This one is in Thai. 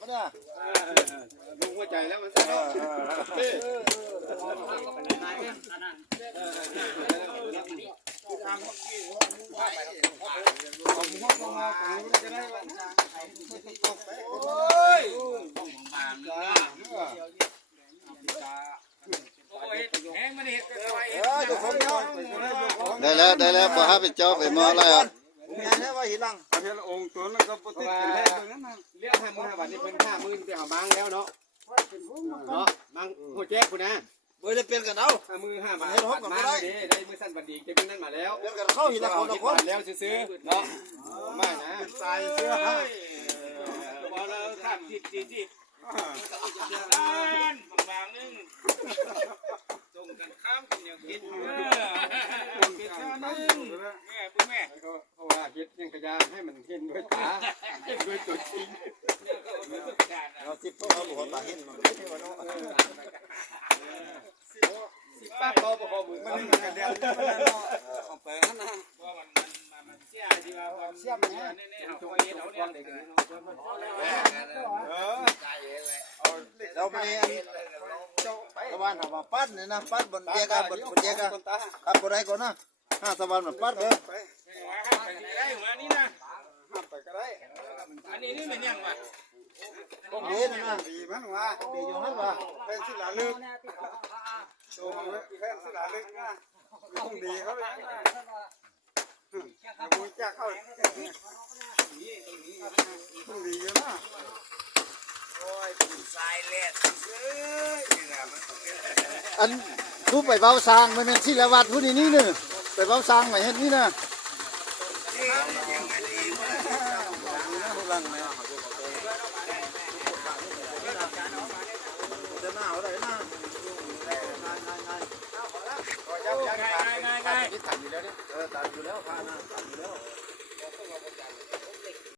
มันน่ะลุงหัวใจแล้วมันเนาะได้แล้วพอหาเป็นเจ้าไปมออะไรอ่ะงานนี้ว่าหิลังเทละองค์ตัวนั้นก็ปฏิทินแท้ตัวนั้นนะเลี้ยง50,000 บาทนี่เป็น50,000ไปเอามังแล้วเนาะมังหัวแจ๊กคุณนะเบอร์จะเปลี่ยนกันเอามือ5 บาทได้มือสั้นบัดดีเก็บเงินนั้นมาแล้วเปลี่ยนกันเข้าหิลังคนละคนแล้วซื้อเนาะไม่นะใส่เสื้อผ้าพอแล้วท่านจีบางนึงตรงกันข้ามกันอย่างกินกินข้าวนึงแม่เขาว่าคิดยังกระยาให้มันเห็นด้วยตาเห็นด้วยตัวจริงเราจิบเขาบอกว่าเห็นมันไม่ใช่ว่าน้องป้าเขาบอกมือมันไม่กันเดียวเอาไปนั่นนะว่ามันเสียที่ว่าความเสียมันเนี่ยเขาเห็นเขาเนี่ยเราไปตะวันทำปั้นเนี่ยนะปั้นบนเดียกันบนเดียกันครับบนไรก่อนนะตะวันมันปั้นเลยไปได้หัวนี้นะไปก็ได้อันนี้นี่เป็นยังวะก็ดีนะดีมั้งวะดีอยู่ฮั่นวะเป็นสิลาลึกตัวเป็นสิลาลึกนะคงดีเขาเลยมูจักเขาคงดีอยู่นะอันทุบไปเบาซางมันเป็นศิลวัตรผู้นี้นี่เนี่ยไปเบาซางไหนเห็นนี่นะง่ายตัดอยู่แล้วพานะตัดอยู่แล้ว